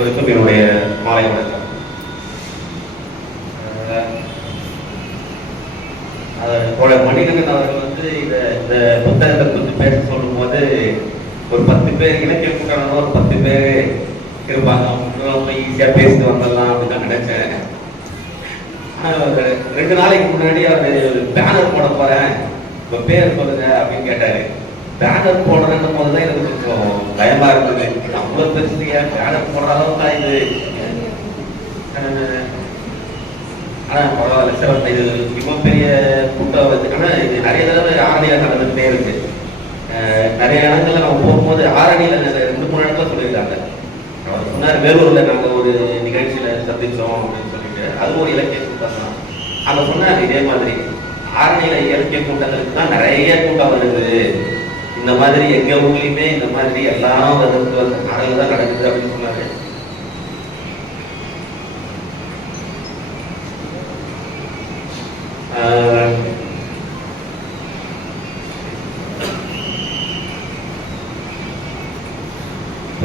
அனைவருக்கும் என்னுடைய மாலை வணக்கம். தோழர் மணிகண்டன் அவர்கள் வந்து இந்த புத்தகத்தை குறித்து பேச சொல்லும் போது ஒரு 10 பேர் இலக்கிய கூட்டம் ஒரு 10 பேர் இருப்பாங்க, ரொம்ப ஈஸியாக பேசிட்டு வந்துடலாம் அப்படின்னு தான் நினைச்சேன். 2 நாளைக்கு முன்னாடி அவர் பேனர் போட போறேன், இப்போ பேர் சொல்லுங்க அப்படின்னு கேட்டாரு. பேனர் போடுறேன்னு போது தான் எனக்கு கொஞ்சம் பயமா இருந்தது. அவ்வளோ பெருசுலையா பேனர் போடுற அளவுக்கு தான் இது. ஆனால் பரவாயில்ல, சிறப்பு. இது ரொம்ப பெரிய கூட்டம் வருது. ஆனால் இது நிறைய தடவை ஆரணியில் நடந்துகிட்டே இருக்கு. நிறைய இடங்கள்ல நம்ம போகும்போது ஆரணியில் 2-3 இடத்துல சொல்லியிருக்காங்க. அவர் சொன்னார், வேலூரில் நாங்கள் ஒரு நிகழ்ச்சியில் சந்தித்தோம் அப்படின்னு சொல்லிட்டு, அது ஒரு இலக்கிய கூட்டம் தான். அங்கே சொன்னார் இதே மாதிரி ஆரணியில் இலக்கிய கூட்டங்களுக்கு தான் நிறைய கூட்டம் வருது. இந்த மாதிரி எங்கள் ஊர்லேயுமே இந்த மாதிரி எல்லாரும் வந்து ஆரணியில் தான் நடக்குது அப்படின்னு சொன்னார்.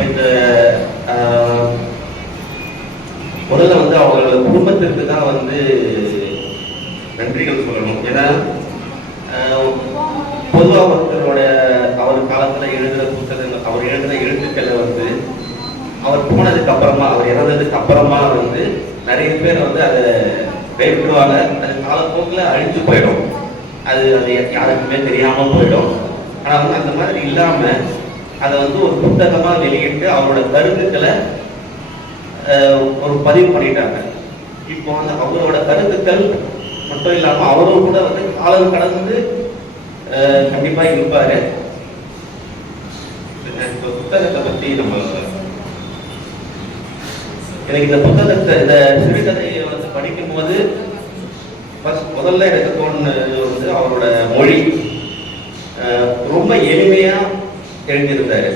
இந்த முதல்ல வந்து அவங்களோட குடும்பத்திற்கு தான் வந்து நன்றிகள் சொல்லணும். ஏன்னா பொதுவாக ஒருத்தருடைய அவர் காலத்துல எழுதுகிற புத்தகங்கள், அவர் எழுதுகிற எழுத்துக்களை வந்து அவர் போனதுக்கு அப்புறமா, அவர் இறந்ததுக்கு அப்புறமா வந்து நிறைய பேர் வந்து அதை கைவிடுவாங்க. அது காலப்போக்கில் அழிஞ்சு போயிடும், அது யாருக்குமே தெரியாம போயிடும். ஆனா வந்து அந்த மாதிரி இல்லாம அதை வந்து ஒரு புத்தகமா வெளியிட்டு அவரோட கருத்துக்களை ஒரு பதிவு பண்ணிட்டாங்க. இப்போ வந்து அவரோட கருத்துக்கள் மட்டும் இல்லாம அவரும் கூட வந்து காலம் கடந்து கண்டிப்பா இருப்பாரு. புத்தகத்தை பத்தி எனக்கு இந்த புத்தகத்தை, இந்த சிறுகதையை வந்து படிக்கும் போது முதல்ல எனக்கு தோணுது வந்து அவரோட மொழி ரொம்ப எளிமையா எழுதியிருந்தாரு.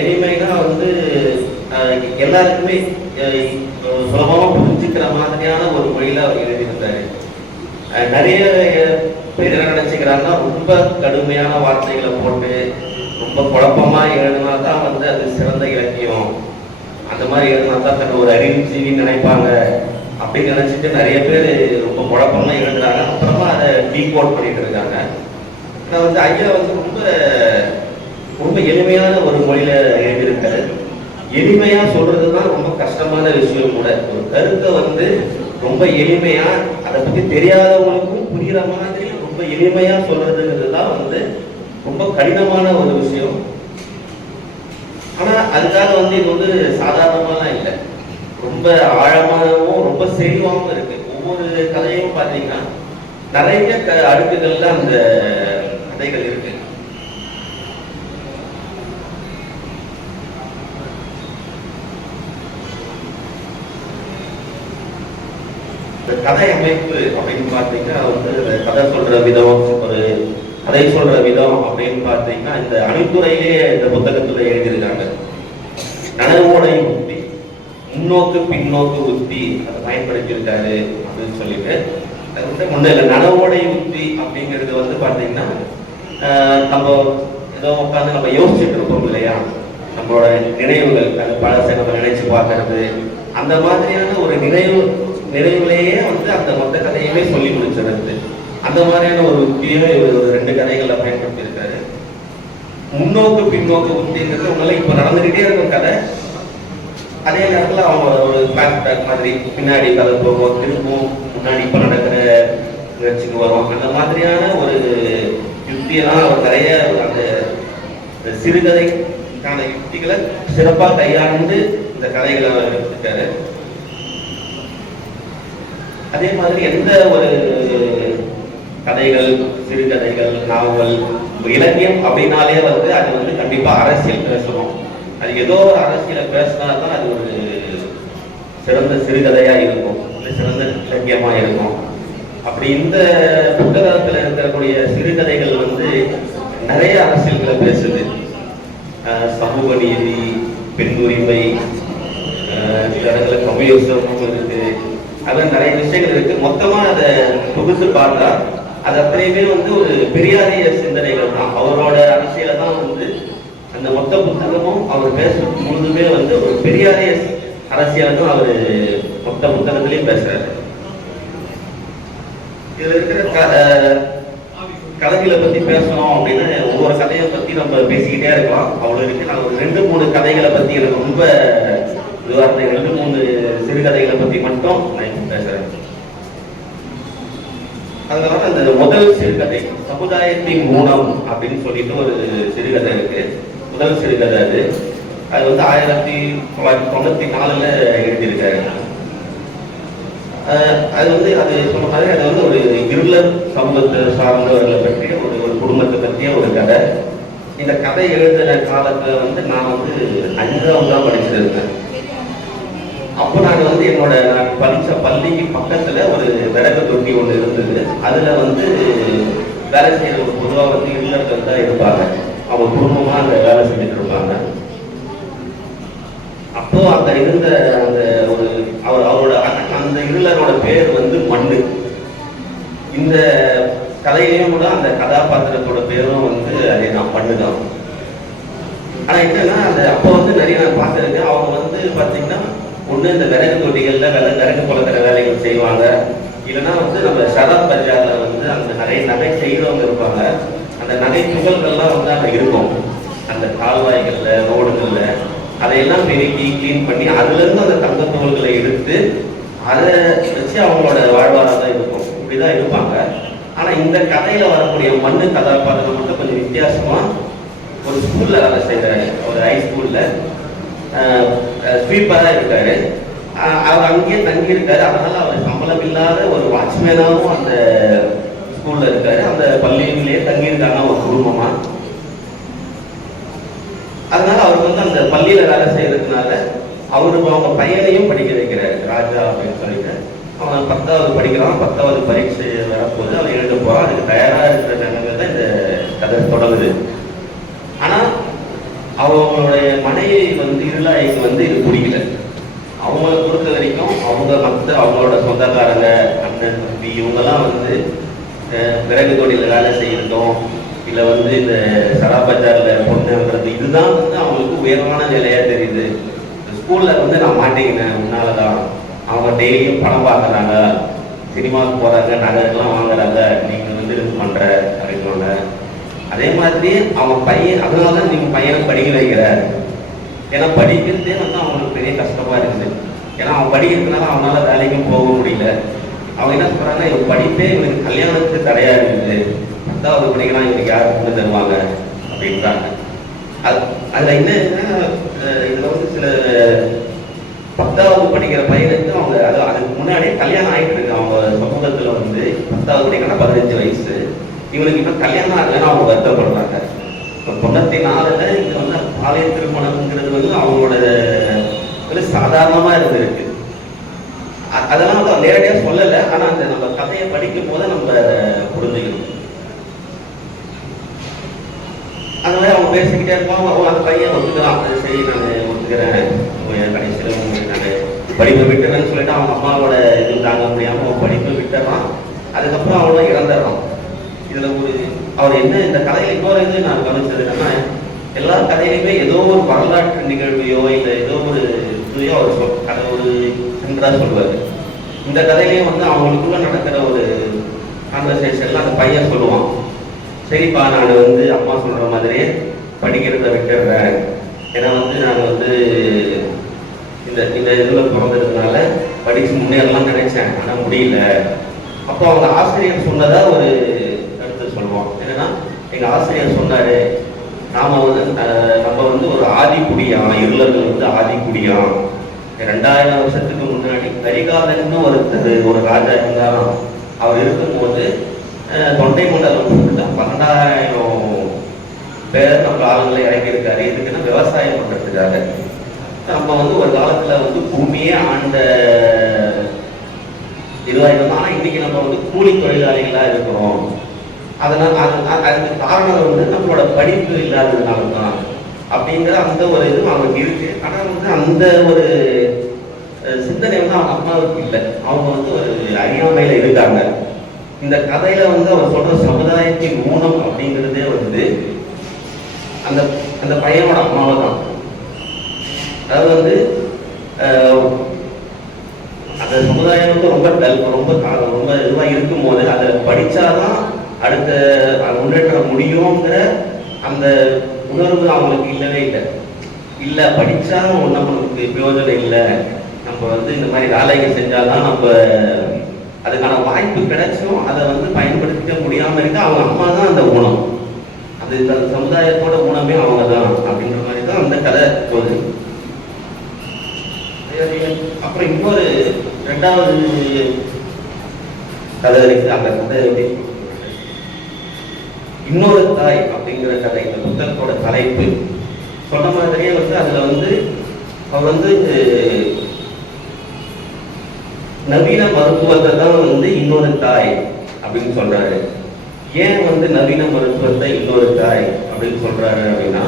எளிமைனா வந்து எல்லாருக்குமே சுலபமா புரிஞ்சுக்கிற மாதிரியான ஒரு மொழியில அவர் எழுதியிருந்தாரு. நிறைய பேர் என்ன நினைச்சுக்கிறாங்கன்னா, ரொம்ப கடுமையான வார்த்தைகளை போட்டு ரொம்ப குழப்பமா எழுதினா தான் வந்து அது சிறந்த இலக்கியம், அந்த மாதிரி எழுதினா தான் தன்னை ஒரு அறிவுஜீவின்னு நினைப்பாங்க அப்படின்னு நினைச்சிட்டு நிறைய பேர் ரொம்ப குழப்பமா எழுதுறாங்க. அப்புறமா அதை டீகோட் பண்ணிட்டு இருக்காங்க. ஆனால் வந்து ஐயா வந்து ரொம்ப எளிமையான ஒரு மொழியில எழுதியிருக்காரு. எளிமையா சொல்றதுதான் ரொம்ப கஷ்டமான விஷயம் கூட. ஒரு கருத்தை வந்து ரொம்ப எளிமையா, அதை பத்தி தெரியாதவங்களுக்கும் புரியுற மாதிரி ரொம்ப எளிமையா சொல்றதுங்கிறது தான் வந்து ரொம்ப கடினமான ஒரு விஷயம். ஆனா அதுக்காக வந்து இது வந்து சாதாரணமாலாம் இல்லை, ரொம்ப ஆழமாகவும் ரொம்ப செறிவாகவும் இருக்கு. ஒவ்வொரு கதையும் பார்த்தீங்கன்னா நிறைய அடுக்குகள்ல அந்த கதைகள் இருக்கு. கதை அமைப்பு அப்படின்னு பார்த்தீங்கன்னா வந்து கதை சொல்ற விதம், ஒரு கதை சொல்ற விதம் அப்படின்னு பார்த்தீங்கன்னா இந்த அணித்துறையிலே இந்த புத்தகத்துல எழுதியிருக்காங்க. நனவோடை உத்தி, முன்னோக்கு பின்னோக்கு உத்தி அதை பயன்படுத்தியிருக்காரு அப்படின்னு சொல்லிட்டு, அது வந்து முன்ன நனவோடை உத்தி அப்படிங்கிறது வந்து பார்த்தீங்கன்னா நம்ம ஏதோ உட்காந்து நம்ம யோசிச்சுட்டு இருப்போம் இல்லையா, நம்மளோட நினைவுகள், அது பழசை நம்ம நினைச்சு பார்க்கறது, அந்த மாதிரியான ஒரு நினைவுலேயே வந்து அந்த மொத்த கதையுமே சொல்லி முடிச்சிருது. அந்த மாதிரியான ஒரு உத்தியுமே ஒரு 2 கதைகளை பயன்படுத்தி இருக்காரு. முன்னோக்கு பின்னோக்கு உத்திங்கிறது உங்களால இப்ப நடந்துகிட்டே இருக்கும் கதை, அதே நேரத்தில் அவங்க ஒரு பேக் மாதிரி பின்னாடி கதை போகும், திரும்பவும் முன்னாடி இப்ப நடக்கிற நிகழ்ச்சிக்கு வரும். அந்த மாதிரியான ஒரு யுக்தியெல்லாம் அவர் நிறைய அந்த சிறுகதைக்கான யுக்திகளை சிறப்பாக கையாண்டு இந்த கதைகளை அவர் எடுத்துருக்காரு. அதே மாதிரி எந்த ஒரு கதைகள், சிறுகதைகள், நாவல், இலக்கியம் அப்படின்னாலே வந்து அது வந்து கண்டிப்பா அரசியல் பேசணும். அது ஏதோ ஒரு அரசியலை பேசினால்தான் அது ஒரு சிறந்த சிறுகதையா இருக்கும், சிறந்த இலக்கியமா இருக்கும். அப்படி இந்த புத்தகத்தில் இருக்கக்கூடிய சிறுகதைகள் வந்து நிறைய அரசியல்களை பேசுது. சமூக நீதி, பெண் உரிமை, சில இடங்களில் கம்யூனிசமும் இருக்கு, அதான் நிறைய விஷயங்கள் இருக்கு. மொத்தமா அதை தொகுத்து பார்த்தா அது அப்படியே வந்து ஒரு பெரியாரிய சிந்தனைகள் தான். அவரோட அரசியலை தான் வந்து அந்த மொத்த புத்தகமும் அவர் பேசுறது முழுதுமே வந்து ஒரு பெரியார் பிஆர்எஸ் அரசியலுக்கும் அவர் மொத்த புத்தகத்திலையும் பேசுறாரு. இதுல இருக்கிற கதைகளை பத்தி பேசணும் அப்படின்னு ஒவ்வொரு கதையை பத்தி நம்ம பேசிக்கிட்டே இருக்கலாம். அவ்வளவு இருக்கு. நான் ஒரு 2-3 கதைகளை பத்தி எனக்கு ரொம்ப இதுவா இருந்த 2-3 சிறுகதைகளை பத்தி மட்டும் நான் இப்போ பேசுறேன். அதனால அந்த முதல் சிறுகதை சமுதாயத்தின் ஊனம் அப்படின்னு சொல்லிட்டு ஒரு சிறுகதை இருக்கு. முதல் சிறுகதை அது வந்து 1994 எழுதியிருக்காரு. அது வந்து அது சொன்ன மாதிரி அது வந்து ஒரு இருளர் சமூகத்தை சார்ந்தவர்களை பற்றிய ஒரு குடும்பத்தை பற்றிய ஒரு கதை. இந்த கதை எழுதுகிற காலத்துல வந்து நான் வந்து 5ஆவது தான் படிச்சிருந்தேன். அப்போ நான் வந்து நான் படித்த பள்ளிக்கு பக்கத்துல ஒரு விறகு தொட்டி ஒன்று இருந்தது. அதுல வந்து வேலை செய்யறவங்க பொதுவாக வந்து இல்லர்கள் தான் இருப்பாங்க. அவங்க குடும்பமா அங்க வேலை செஞ்சுட்டு இருப்பாங்க. அப்போ அங்க இருந்த அந்த ஒரு அவரோட அந்த இருளரோட பேர் வந்து மண்ணு. இந்த கதையிலையும் கூட அந்த கதாபாத்திரத்தோட பேரும் வந்து அதே தான், மண்ணு தான். ஆனா என்னன்னா அந்த அப்போ வந்து நிறைய நான் பார்த்துருக்கேன். அவங்க வந்து பார்த்தீங்கன்னா ஒன்று இந்த விறகு தொட்டிகள்ல விறகு குளக்கிற வேலைகள் செய்வாங்க. இல்லைன்னா வந்து நம்ம ஷராப் பஜார்ல வந்து அந்த நிறைய நகை செய்கிறவங்க இருப்பாங்க. அந்த நகை துகள்கள்லாம் வந்து அங்கே இருக்கும். அந்த கால்வாய்கள்ல ரோடுகள்ல அதையெல்லாம் பெருக்கி கிளீன் பண்ணி அதுலேருந்து அந்த தங்க துகள்களை எடுத்து அதை வச்சு அவங்களோட வாழ்வாதாரம் இருக்கும். இப்படிதான் இருப்பாங்க. ஆனா இந்த கதையில வரக்கூடிய மண்ணு கதாபாத்திரம் மட்டும் கொஞ்சம் வித்தியாசமா ஒரு ஸ்கூல்ல வேலை செய்யறாரு. ஒரு ஹை ஸ்கூல்ல ஸ்வீப்பராக இருக்காரு. அவர் அங்கேயே தங்கி இருக்காரு. அதனால அவர் சம்பளம் இல்லாத ஒரு வாட்ச்மேனாகவும் அந்த ஸ்கூல்ல இருக்காரு. அந்த பள்ளியிலேயே தங்கியிருக்காங்க ஒரு குடும்பமா. அதனால அவருக்கு வந்து அந்த பள்ளியில வேலை செய்யறதுனால அவருக்கு அவங்க பையனையும் படிக்க வைக்கிறாரு, ராஜா அப்படின்னு சொல்லிட்டு. அவன் 10வது படிக்கிறான். 10வது பரீட்சை வரப்போது அவன் எழுத போறான். அதுக்கு தயாரா இருக்கிற ஜனங்கள் தான் இந்த கதை தொடங்குது. ஆனா அவங்களுடைய மனைவி வந்து இருளாய்க்கு வந்து இது பிடிக்கல. அவங்களை பொறுத்த வரைக்கும் அவங்களோட சொந்தக்காரங்க, அண்ணன், தம்பி இவங்கெல்லாம் வந்து விறகு தொழில வேலை செய்யறதும் இல்லை வந்து இந்த சராபஜார்ல பொண்ணுன்றது இதுதான் வந்து அவங்களுக்கு உயர்வான நிலையா தெரியுது. ஸ்கூல்ல வந்து நான் மாட்டேங்கினேன் முன்னாலதான். அவங்க டெய்லியும் படம் பார்க்குறாங்க, சினிமாவுக்கு போறாங்க, நகைலாம் வாங்குறாங்க, நீங்க வந்து இது பண்ற அப்படின்னு. அதே மாதிரி அவன் பையன், அதனால நீங்க பையனை படிக்க வைக்கிற. ஏன்னா படிக்கிறதே வந்து அவங்களுக்கு பெரிய கஷ்டமா இருக்குது. ஏன்னா அவன் படிக்கிறதுனால அவனால வேலைக்கும் போக முடியல. அவங்க என்ன சொல்றாங்க, இவன் படிப்பே இவனுக்கு கல்யாணத்துக்கு தடையா இருக்குது. 10வது படிக்கலாம், இவனுக்கு யார் கொண்டு தருவாங்க அப்படின்றாங்க. அதுல என்னன்னா இதுல வந்து சில 10வது படிக்கிற பையனுக்கு அவங்க அதுக்கு முன்னாடியே கல்யாணம் ஆகிட்டு இருக்கு. அவங்க சமூகத்துல வந்து 10வது படிக்கணும்னா 15 வயசு. இவனுக்கு இன்னும் கல்யாணம் ஆகலைன்னு அவங்க வருத்தப்படுறாங்க. இப்போ 94ல் இது வந்து பாலியல் திருமணம்ங்கிறது வந்து அவங்களோட சாதாரணமா இருந்திருக்கு. அதெல்லாம் வந்து நேரடியா சொல்லலை. ஆனா அந்த நம்ம கதையை படிக்கும் போது நம்ம புரிஞ்சுக்கணும். அந்த மாதிரி அவங்க பேசிக்கிட்டே இருப்பாங்க. அந்த பையன் ஒத்துக்கலாம், சரி நான் ஒத்துக்கிறேன், கடைசியில் நான் படிப்பை விட்டுறேன்னு சொல்லிட்டு அவங்க அம்மாவோட இது தாங்க முடியாம அவன் படிப்பை விட்டுறான். அதுக்கப்புறம் அவனும் இறந்துடுறான். இதுல அவர் என்ன இந்த கதையில இன்னொரு இது நான் கவனிச்சது என்னன்னா, எல்லா கதையிலுமே ஏதோ ஒரு வரலாற்று நிகழ்வையோ இல்லை ஏதோ ஒரு இதுவையோ அவர் அதை ஒரு சென்றா சொல்லுவாரு. இந்த கதையிலையும் வந்து அவங்களுக்குள்ள நடக்கிற ஒரு கான்வர்சேஷன்ல அந்த பையன் சொல்லுவான், சரிப்பா நான் வந்து அம்மா சொல்ற மாதிரியே படிக்கிறத விட்டுடுறேன். ஏன்னா வந்து நான் வந்து இந்த இதுல பிறந்ததுனால படிச்சு முன்னேறலாம் நினைச்சேன், ஆனா முடியல. அப்போ அவங்க ஆசிரியர் சொன்னதா ஒரு கருத்து சொல்லுவோம். என்னன்னா, எங்க ஆசிரியர் சொன்னாரு, நம்ம வந்து ஒரு ஆதிக்குடியான், இருளர்கள் வந்து ஆதிக்குடியான். 2000 வருஷத்துக்கு முன்னாடி கரிகாலன்னு ஒரு ராஜா இருந்தாலும் அவர் இருக்கும்போது தொண்டை மண்டலம் 12,000 பேர் நம்ம ஆளுங்களை இறங்கியிருக்காரு. இதுக்குன்னா விவசாயம் பண்றதுக்காக. நம்ம வந்து ஒரு காலத்துல வந்து பூமியே ஆண்ட இதுவாக இருந்தோம். ஆனா இன்னைக்கு நம்ம வந்து கூலி தொழிலாளிகளா இருக்கிறோம். அதனால அதுக்கு காரணம் வந்து நம்மளோட படிப்பு இல்லாததுனால தான் அப்படிங்கிற அந்த ஒரு இது அவங்களுக்கு இருக்கு. ஆனா வந்து அந்த ஒரு சிந்தனை வந்து அவங்க அம்மாவுக்கு இல்லை. அவங்க வந்து ஒரு அறியாமையில இருக்காங்க. இந்த கதையில வந்து அவர் சொல்ற சமுதாயத்தின் ஊனம் அப்படிங்கிறதே வந்து அந்த அந்த பையனோட அம்மாவை தான். அதாவது வந்து அந்த சமுதாயம் வந்து ரொம்ப ரொம்ப இதுவாக இருக்கும்போது அதை படித்தாதான் அடுத்த முன்னேற்றம் முடியுங்கிற அந்த உணர்வு அவங்களுக்கு இல்லவே இல்லை படித்தா நம்மளுக்கு பிரயோஜனம் இல்லை, நம்ம வந்து இந்த மாதிரி வேலைகள் செஞ்சாதான் நம்ம அதுக்கான வாய்ப்பு கிடைச்சும் அதை வந்து பயன்படுத்திக்க முடியாமல் இருக்க அவங்க அம்மா தான் அந்த ஊனம், அது சமுதாயத்தோட ஊனமே அவங்க தான் அப்படின்ற மாதிரி தான் அந்த கதை போகுது. அப்புறம் இன்னொரு 2வது கதை இருக்கு. அந்த கதை இன்னொரு தாய் அப்படிங்கிற கதை. இந்த புத்தகத்தோட தலைப்பு சொன்ன மாதிரியே வந்து அதுல வந்து அவர் வந்து நவீன மருத்துவத்தை தான் வந்து இன்னொரு தாய் அப்படின்னு சொல்றாரு. ஏன் வந்து நவீன மருத்துவத்தை இன்னொரு தாய் அப்படின்னு சொல்றாரு அப்படின்னா,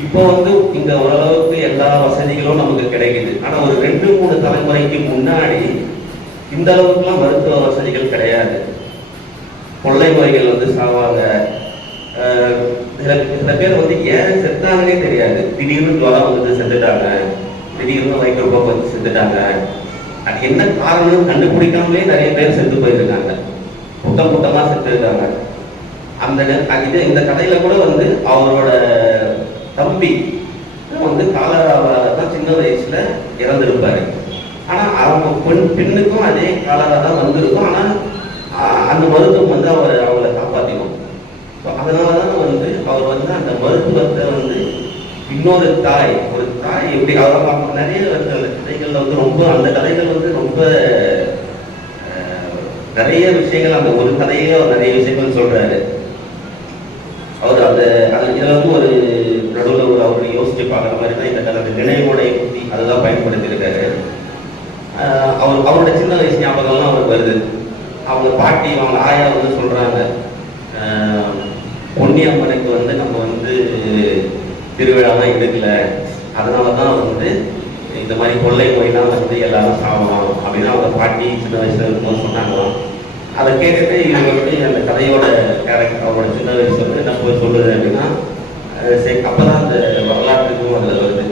இப்போ வந்து இங்க ஓரளவுக்கு எல்லா வசதிகளும் நமக்கு கிடைக்குது. ஆனா ஒரு 2-3 தலைமுறைக்கு முன்னாடி இந்த அளவுக்குலாம் மருத்துவ வசதிகள் கிடையாது. கொள்ளை நோய்கள் வந்து சாவாங்க. சில பேர் வந்து ஏன் செத்தாங்கன்னே தெரியாது. திடீர்னு ஜுரம் வந்து செத்துட்டாங்க, திடீர்னு வயிற்றுப்போக்கு வந்து செத்துட்டாங்க. அது என்ன காரணம் கண்டுபிடிக்காமலே நிறைய பேர் செத்து போயிருக்காங்க, கூட்டமா செத்து இருக்காங்க. இந்த கதையில கூட வந்து அவரோட தம்பி வந்து காலராவால தான் சின்ன வயசுல இறந்துருப்பாரு. ஆனா அவங்க பெண்ணுக்கும் அதே காலரா தான் வந்திருக்கும். ஆனா அந்த மருத்துவம் வந்து அவளை காப்பாற்றிடும். அதனாலதான் வந்து அவர் வந்து அந்த மருத்துவத்தை வந்து இன்னொரு தாய், ஒரு தாய் எப்படி அவங்க நிறைய கதைகள்ல வந்து ரொம்ப அந்த கதைகள் வந்து ரொம்ப நிறைய விஷயங்கள், அந்த ஒரு கதையில நிறைய விஷயங்கள் சொல்றாரு அவர். இதுல வந்து ஒரு நடுவில் அவர் யோசிச்சு பார்க்குற மாதிரி தான் இந்த கதை நினைவுடைய புத்தி அதுதான் பயன்படுத்தியிருக்காரு. அவரோட சின்ன வயசு ஞாபகம்லாம் அவருக்கு வருது. அவங்க பாட்டி அவங்க ஆயா வந்து சொல்றாங்க, பொன்னியம்மனுக்கு வந்து நம்ம வந்து திருவிழாலாம் எடுக்கல, அதனாலதான் வந்து இந்த மாதிரி கொள்ளை நோய்லாம் வந்து எல்லாரும் சாகலாம் அப்படின்னு அவங்க பாட்டி சின்ன வயசுல இருக்கும்போது சொன்னாங்களாம். அதை கேட்டுட்டு இவங்க வந்து அந்த கதையோட கேரக்டர் அவரோட சின்ன வயசுல வந்து என்ன போய் சொல்லுது அப்படின்னா, சரி அப்பதான் அந்த வரலாற்றுக்கும் அதுல வருது.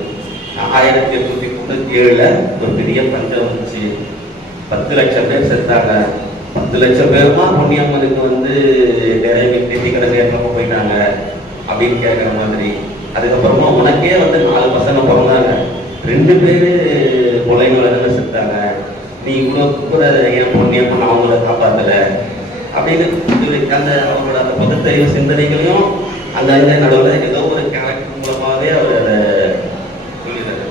1897 ஒரு பெரிய பஞ்சம் வந்துச்சு, 10 லட்சம் பேர் செத்தாங்க. 10 லட்சம் பேருமா பொன்னியம்மனுக்கு வந்து நெத்தி கடை நேரமா போயிட்டாங்க அப்படின்னு கேட்குற மாதிரி. அதுக்கப்புறமா உனக்கே வந்து 4 பசங்க பிறந்தாங்க, 2 பேரு கொலை நோயில செத்தாங்க, நீ கூட ஏன் பொன்னியம்மன் அவங்கள காப்பாத்தல அப்படின்னு அந்த அவங்களோட அந்த பகுத்தறிவு சிந்தனைகளையும் அந்த நடுவில் ஏதோ ஒரு கேரக்டர் மூலமாகவே அவர் அதை சொல்லிடுறாரு.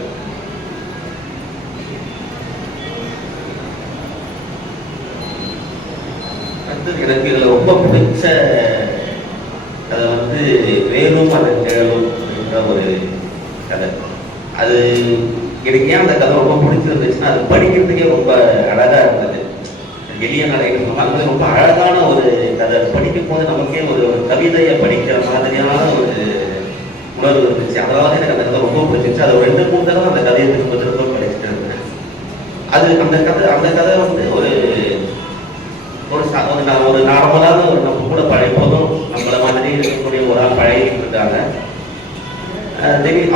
அடுத்தது எனக்கு இதில் ரொம்ப பிடிச்ச அதை வந்து வேணும் அதை கேளும் அப்படின்ற ஒரு கதை. அது எனக்கு ஏன் அந்த கதை ரொம்ப பிடிச்சிருந்துச்சுன்னா, அது படிக்கிறதுக்கே ரொம்ப அழகா இருந்தது. எளிய நடைகள் சொன்னாங்க, ரொம்ப அழகான ஒரு கதை. படிக்கும் போது நமக்கே ஒரு கவிதையை படிக்கிற மாதிரியான ஒரு உணர்வு இருந்துச்சு. அதனால எனக்கு அந்த கதை ரொம்ப பிடிச்சிருச்சு. அது 2-3 தடவை அந்த கதையை திரும்ப படிச்சுட்டு இருந்தேன். அது அந்த கதை வந்து ஒரு நார்மலான ஒரு நம்ம கூட பழையபோதும் நம்மள மாதிரி இருக்கக்கூடிய ஒரு ஆள் பழகிட்டு இருக்காங்க.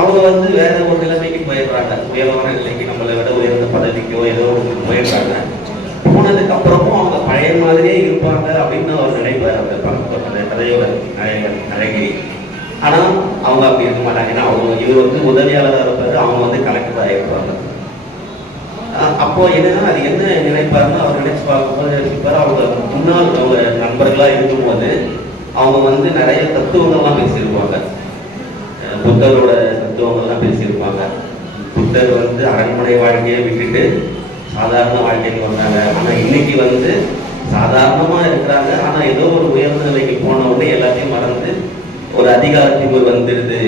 அவங்க வந்து வேற ஒரு நிலைமைக்கு போயிடுறாங்க, உயர்வான நிலைக்கு, நம்மளை விட உயர்ந்த பதவிக்கோ ஏதோ ஒன்று போயிடுறாங்க. போனதுக்கு அப்புறமும் அவங்க பழைய மாதிரியே இருப்பாங்க அப்படின்னு அவர் நினைப்பார் அந்த கதையோட அழகிரி. ஆனா அவங்க அப்படி இருக்க மாட்டாங்க. ஏன்னா இவர் வந்து உதவியாளராக இருப்பாரு, அவங்க வந்து கலெக்டராக இருப்பாங்க. அப்போ என்னன்னா அது என்ன நினைப்பாருன்னா, அவர் நினைச்சு பார்க்கும்போது நினைச்சுப்பாரு, அவங்க முன்னாள் அவங்க நண்பர்களா இருக்கும்போது அவங்க வந்து நிறைய தத்துவங்கள்லாம் பேசியிருப்பாங்க, புத்தரோட தத்துவங்கள்லாம் பேசியிருப்பாங்க. புத்தர் வந்து அரண்மனை வாழ்க்கையை விட்டுட்டு சாதாரண வாழ்க்கைக்கு வந்தாங்க. ஆனா இன்னைக்கு வந்து சாதாரணமா இருக்கிறாங்க, ஆனா ஏதோ ஒரு உயர்ந்த நிலைக்கு போன உடனே எல்லாத்தையும் மறந்து ஒரு அதிகாரத்துக்கு வந்துடுது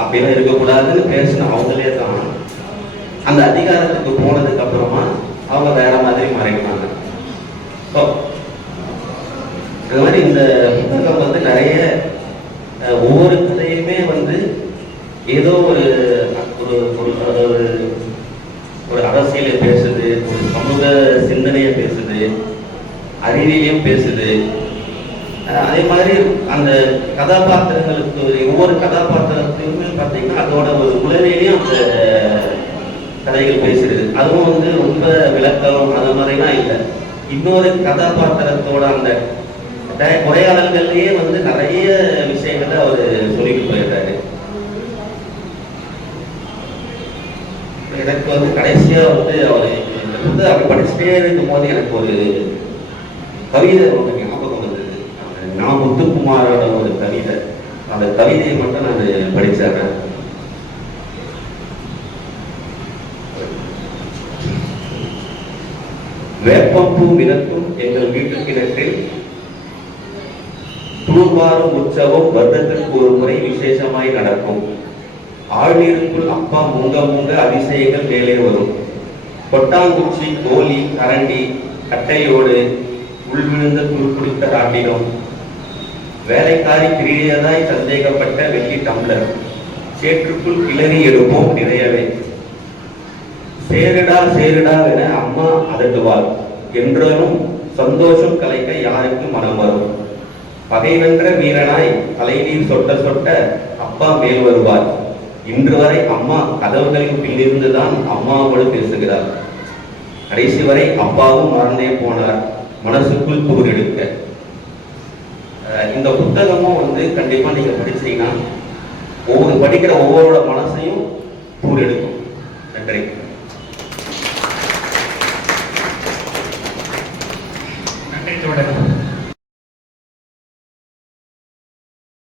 அப்படிலாம் இருக்கக்கூடாதுன்னு பேசின அவங்களே தான் அந்த அதிகாரத்துக்கு போனதுக்கு அப்புறமா அவங்க வேற மாதிரி மாறிடுவாங்க. இந்த மாதிரி இந்த புத்தகம் வந்து நிறைய ஒவ்வொரு கதையுமே வந்து ஏதோ ஒரு ஒரு அரசியலை பேசுது, ஒரு சமூக சிந்தனையை பேசுது, அறிவியலையும் பேசுது. அதே மாதிரி அந்த கதாபாத்திரங்களுக்கு ஒவ்வொரு கதாபாத்திரத்தையுமே பார்த்தீங்கன்னா அதோட ஒரு உளவியலையும் அந்த கதைகள் பேசுறது. அதுவும் வந்து ரொம்ப விளக்கம் அது மாதிரிலாம் இல்லை. இன்னொரு கதாபாத்திரத்தோட அந்த உரையாடல்கள்லயே வந்து நிறைய விஷயங்களை அவர் சொல்லிட்டு போயிடுறாரு. எனக்கு வந்து கடைசியா வந்து அவர் இந்த புத்தகம் படிச்சுட்டே இருக்கும் போது எனக்கு ஒரு கவிதை ஒன்று ஞாபகம் வந்தது. நான் முத்துக்குமாரோட ஒரு கவிதை, அந்த கவிதையை மட்டும் நான் படிச்சிடுறேன். வேப்பம்பூ மிதக்கும் எங்கள் வீட்டு கிணற்றில் தூர்வாரும் உற்சவம் வருடத்திற்கு ஒரு முறை விசேஷமாய் நடக்கும். ஆழ்நீருக்குள் அப்பா முங்க முங்க அதிசயங்கள் மேலே வரும். கொட்டாங்குச்சி, கோலி, கரண்டி, கட்டையோடு உள்விழுந்த துருப்பிடித்த ராட்டினம், வேலைக்காரி கிரீடியதாய் சந்தேகப்பட்ட வெள்ளி டம்ளர், சேற்றுக்குள் கிளறி எடுப்போம் நிறையவே. சேருடா சேருடா என அம்மா அதட்டுவாள். என்றாலும் சந்தோஷம் கலைக்க யாருக்கு மனம் வரும். பகை வென்ற வீரனாய் தலைநீர் சொட்ட சொட்ட அப்பா மேல் வருவார். இன்று வரை அம்மா கதவுகளின் பின்னிருந்துதான் அம்மாவோடு பேசுகிறார். கடைசி வரை அப்பாவும் மறந்தே போனார், மனசுக்குள் தூர் எடுக்க. இந்த புத்தகமும் வந்து கண்டிப்பா நீங்க படிச்சீங்கன்னா படிக்கிற ஒவ்வொருட மனசையும் தூர் எடுக்கும். நன்றி.